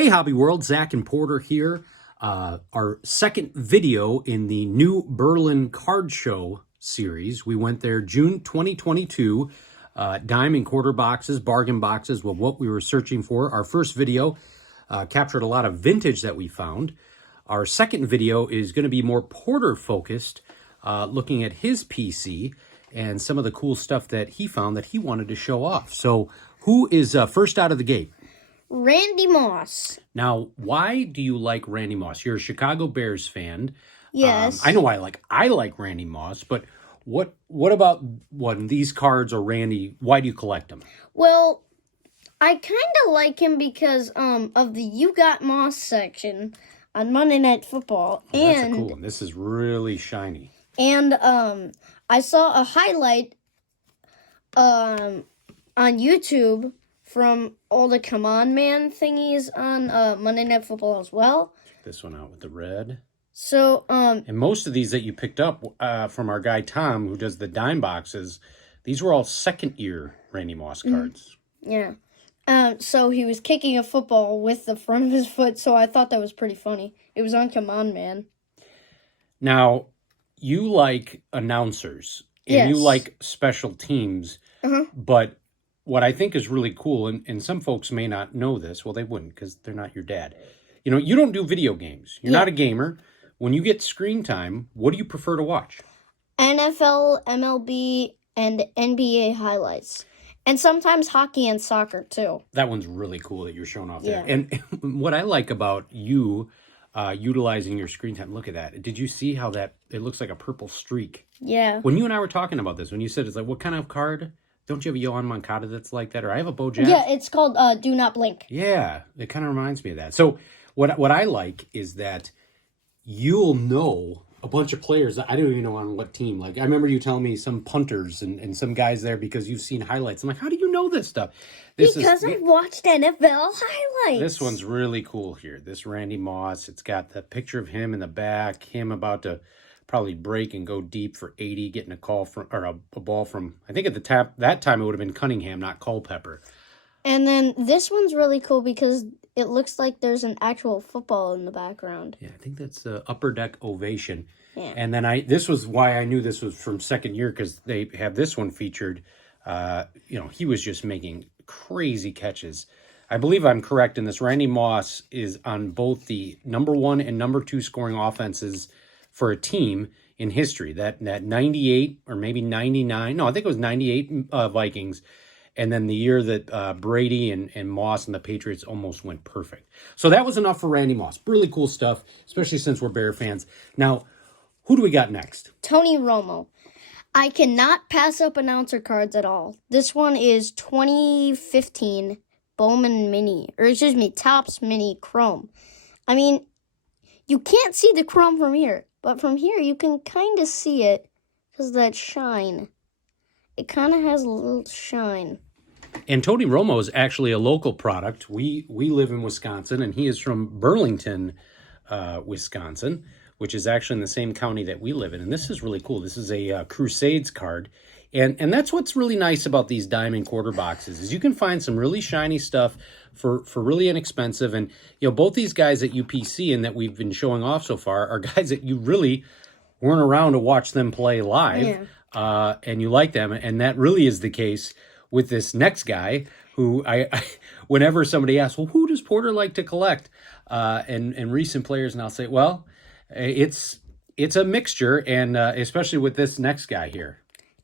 Hey Hobby World, Zach and Porter here. Our second video in the new Berlin Card Show series. We went there June 2022, dime and quarter boxes, bargain boxes were what we were searching for. Our first video captured a lot of vintage that we found. Our second video is going to be more Porter focused, looking at his PC and some of the cool stuff that he found that he wanted to show off. So who is first out of the gate? Randy Moss. Now, why do you like Randy Moss? You're a Chicago Bears fan. Yes. I know I like Randy Moss, but what about these cards or Randy? Why do you collect them? Well, I kind of like him because of the You Got Moss section on Monday Night Football. Oh, that's a cool one. This is really shiny. And I saw a highlight on YouTube from all the Come On Man thingies on Monday Night Football as well. Check this one out with the red. So, and most of these that you picked up from our guy Tom, who does the dime boxes, these were all second-year Randy Moss cards. Yeah. So he was kicking a football with the front of his foot, so I thought that was pretty funny. It was on Come On Man. Now, you like announcers, and Yes. you like special teams, but what I think is really cool, and some folks may not know this, well, they wouldn't because they're not your dad. You know, you don't do video games. You're not a gamer. When you get screen time, what do you prefer to watch? NFL, MLB, and NBA highlights. And sometimes hockey and soccer, too. That one's really cool that you're showing off there. Yeah. And what I like about you utilizing your screen time, look at that. Did you see how that, it looks like a purple streak? Yeah. When you and I were talking about this, when you said it's like, what kind of card? Don't you have a Yohan Moncada that's like that? Or I have a Bo Jackson. Yeah, it's called Do Not Blink. Yeah, it kind of reminds me of that. So what I like is that you'll know a bunch of players that I don't even know on what team. Like, I remember you telling me some punters and some guys there because you've seen highlights. I'm like, how do you know this stuff? Because I've watched NFL highlights. This one's really cool here. This Randy Moss. It's got the picture of him in the back, him about to probably break and go deep for 80, getting a call from, or a ball from, I think at that time it would have been Cunningham, not Culpepper. And then this one's really cool because it looks like there's an actual football in the background. Yeah, I think that's the Upper Deck Ovation. Yeah. And then this was why I knew this was from second year, because they have this one featured. He was just making crazy catches. I believe I'm correct in this. Randy Moss is on both the number 1 and number 2 scoring offenses for a team in history. That 98 or maybe 99, no, I think it was 98 Vikings. And then the year that Brady and Moss and the Patriots almost went perfect. So that was enough for Randy Moss. Really cool stuff, especially since we're Bear fans. Now, who do we got next? Tony Romo. I cannot pass up announcer cards at all. This one is 2015 Bowman Mini, Topps Mini Chrome. I mean, you can't see the chrome from here, but from here you can kind of see it because of that shine. It kind of has a little shine. And Tony Romo is actually a local product. We live in Wisconsin, and he is from Burlington, Wisconsin, which is actually in the same county that we live in. And this is really cool. This is a Crusades card. And that's what's really nice about these diamond quarter boxes is you can find some really shiny stuff for really inexpensive. And, both these guys at UPC and that we've been showing off so far are guys that you really weren't around to watch them play live. Yeah. And you like them. And that really is the case with this next guy who I whenever somebody asks, well, who does Porter like to collect? And recent players, and I'll say, well, it's a mixture. And especially with this next guy here.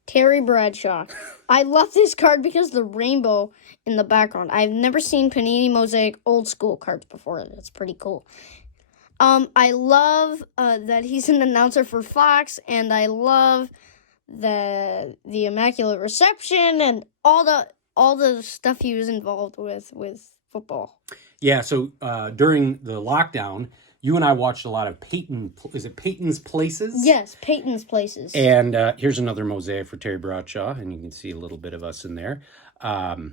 Terry Bradshaw. I love this card because of the rainbow in the background. I've never seen Panini Mosaic old school cards before. That's pretty cool. I love that he's an announcer for Fox, and I love the Immaculate Reception and all the stuff he was involved with football. Yeah, so during the lockdown, you and I watched a lot of Peyton's Places? Yes, Peyton's Places. And here's another mosaic for Terry Bradshaw, and you can see a little bit of us in there. The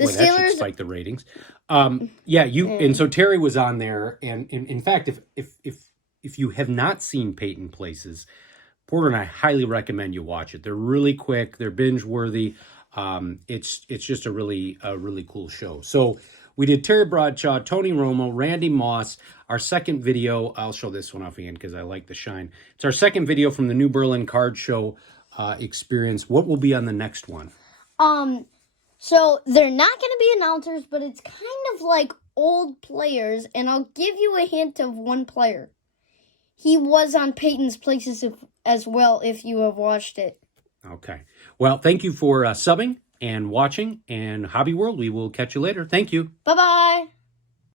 Steelers that should spike the ratings. And so Terry was on there, and in fact, if you have not seen Peyton Places, Porter and I highly recommend you watch it. They're really quick, they're binge worthy. It's just a really cool show. So We did Terry Bradshaw, Tony Romo, Randy Moss. Our second video, I'll show this one off again because I like the shine. It's our second video from the New Berlin Card Show experience. What will be on the next one? So they're not going to be announcers, but it's kind of like old players, and I'll give you a hint of one player. He was on Peyton's Places as well, if you have watched it. Okay. Well, thank you for subbing and watching, and Hobby World. We will catch you later. Thank you. Bye-bye.